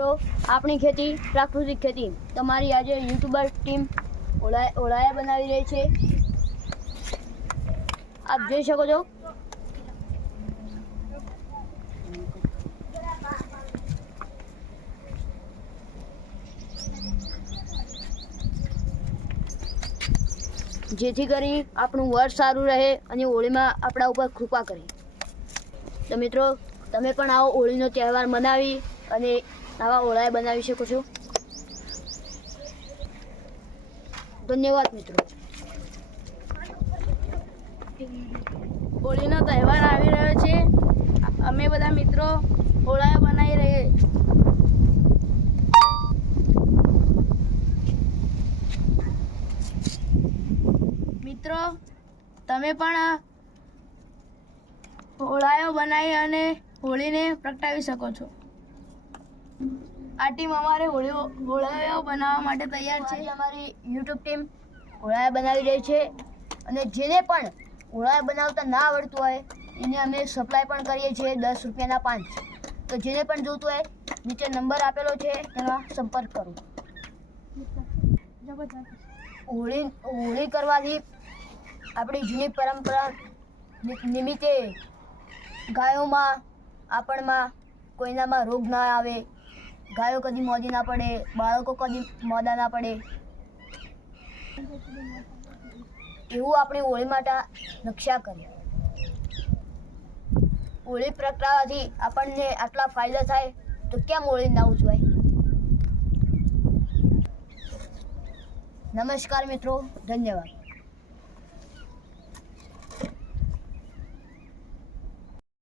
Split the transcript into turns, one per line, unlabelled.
આપણી ખેતી, પ્રાકૃતિક ખેતી. તમારી આજે યુટ્યુબર ટીમ ઓળાયા બનાવી રહી છે. આપ જોઈ શકો છો. જેથી કરી આપણું વર્ષ સારું રહે અને હોળીમાં આપણા ઉપર કૃપા કરે. તો મિત્રો, તમે પણ આવો હોળીનો તહેવાર મનાવી અને આવા ઓળાએ બનાવી શકો છો. ધન્યવાદ, મિત્રો.
હોળીનો તહેવાર આવી રહ્યો છે. અમે બધા મિત્રો ઓળાએ બનાવી રહીએ. મિત્રો, તમે પણ હોળાયો બનાવી અને હોળીને પ્રગટાવી શકો છો. આ ટીમ અમારે હોળીઓ, હોળાઓ બનાવવા માટે તૈયાર છે.
અમારી યુટ્યુબ ટીમ ઓળાયા બનાવી રહી છે અને જેને પણ ઓળાયા બનાવતા ના આવડતું હોય, એને અમે સપ્લાય પણ કરીએ છીએ દસ રૂપિયાના પાંચ. તો જેને પણ જોતું હોય, નીચે નંબર આપેલો છે તેમાં સંપર્ક કરો. હોળી હોળી કરવાથી આપણી જૂની પરંપરા નિમિત્તે ગાયોમાં, આપણમાં કોઈનામાં રોગ ના આવે ગાયો કદી મોદી ના પડે, બાળકો કદી મોડા ના પડે. એવું આપણે હોળી માટે નકશા કરીએ. હોળી પ્રગટાવવાથી આપણને આટલા ફાયદા થાય, તો કેમ હોળી ના ઉજવાય? નમસ્કાર મિત્રો, ધન્યવાદ.